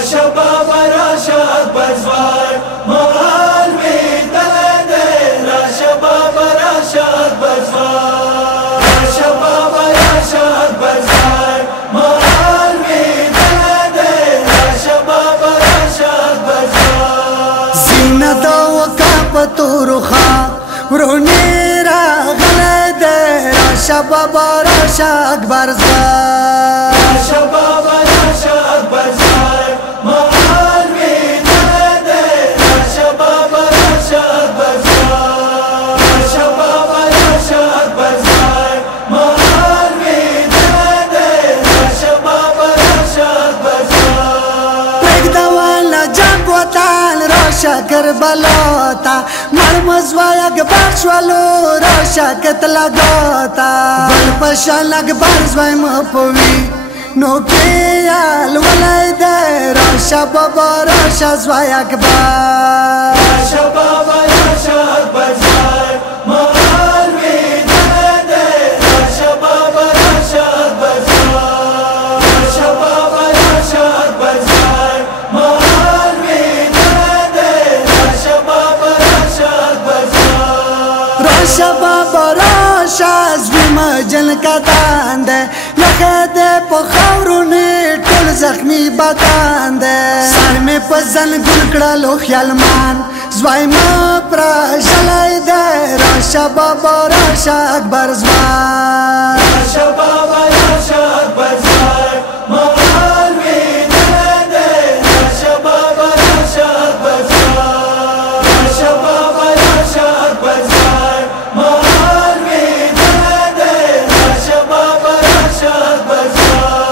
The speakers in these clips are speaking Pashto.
راشه بابا راشه اکبر زوار محال می دلده راشه بابا راشه اکبر زوار راشه بابا راشه اکبر زوار محال می دلده راشه بابا راشه اکبر زوار زینت و کاپ تورخا ورونی را غلده راشه بابا راشه اکبر زوار راشه بابا راشه اکبر زوار محال می دلده راشه بابا راشه اکبر زوار راشه بابا راشه اکبر زوار محال می دلده راشه بابا راشه اکبر زوار پرگدوالا جنگ وطن راشه کربلا تا مرمزوای اکبر شولو راشه کتلا گاتا بل پشان اکبر زوای مپوی نو کیال ولای ده راشه بابا راشه زوای اکبر راشه بابا راشه اکبر زوار محال می دلده راشه بابا راشه اکبر زوار راشه بابا راشه اکبر زوار محال می دلده راشه بابا راشه اکبر زوار راشه بابا راشه زوی مجل کتان ده یخه ده پا خورونی ټول زخمی بدن ده سر می پزن گل کړلو خیالمان زوای ما پرا شلای ده راشه بابا راشه اکبر زوار راشه بابا راشه اکبر زوار محال می دلده راشه بابا راشه اکبر زوار راشه بابا راشه اکبر زوار محال می دلده راشه بابا راشه اکبر زوار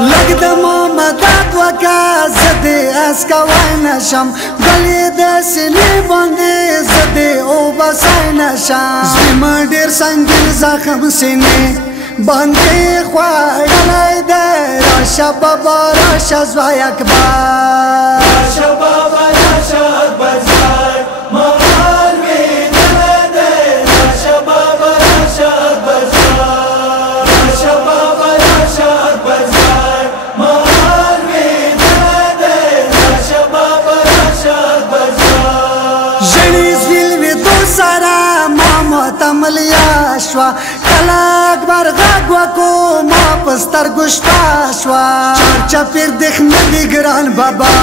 لگ د مدد وکا زده اسکا وای نشم گلی د سینې باندې زده او بسای نشم زما ډیر سنگین زخم سینې باندې خوړلای ده راشه بابا راشه زوای اکبر راشه بابا راشه اکبر زوار محال می دلده راشه بابا راشه اکبر زوار راشه بابا راشه اکبر زوار محال می دلده راشه بابا راشه اکبر زوار ژړې زویل وې دو سره ما متملیا شوه کله اکبر غږ وکړو ما په سترګو شپه شوه چارچاپېر دښمه دي ګران بابا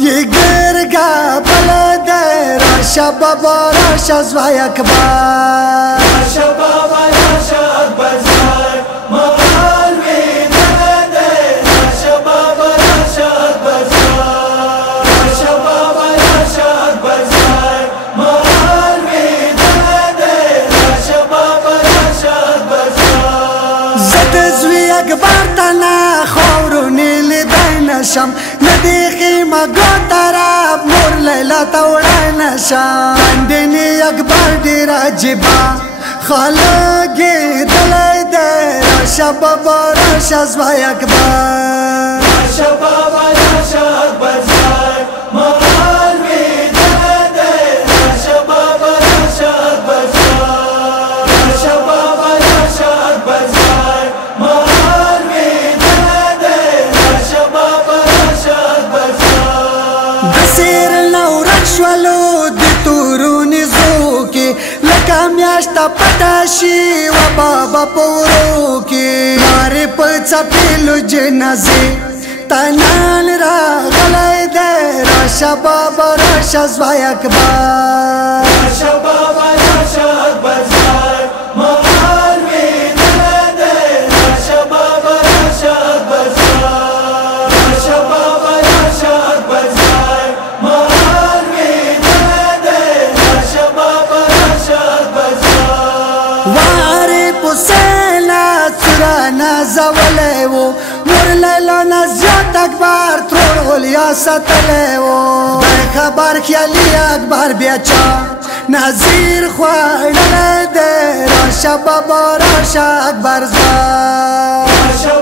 یې ګرګه بله ده راشه بابا راشه زوای اکبر راشه بابا راشه اکبر زوار محال می دلده راشه بابا راشه اکبر زوار راشه بابا راشه اکبر زوار محال می دلده راشه بابا راشه اکبر زوار زه زوی اکبر ته نه خاورونې لیدی نشم نه دې خیمه ګوتره مور لیلا ته وړی نشم کندنې اکبر ډېر عجیبه خلک یې دلی دی راشه بابا راشه زوی اکبر راشه بابا راشه اکبر زوار محال می دلده راشه بابا راشه اکبر زوار راشه بابا راشه اکبر زوار محال می دلده راشه بابا راشه اکبر زوار د سیر نه ورک شولو د تورونې زو کې لکه میاشته پټه شي و بابا په ورو کې مارې په څپېلو جنازې تنال راغلی دی راشه بابا راشه زوی اکبر راشه بابا راشه اکبر زوار محال می دلده راشه بابا راشه اکبر زوار راشه بابا راشه اکبر زوار محال می دلده راشه بابا راشه اکبر زوار وارې پسیلا څوره نازولی و مور لیلا نه زیات اکبر ترور اولیا ساتلی و خدای خبر خیالي اکبر بیا چا نظیر خوړلی دی راشه بابا راشه اکبر زوار راشه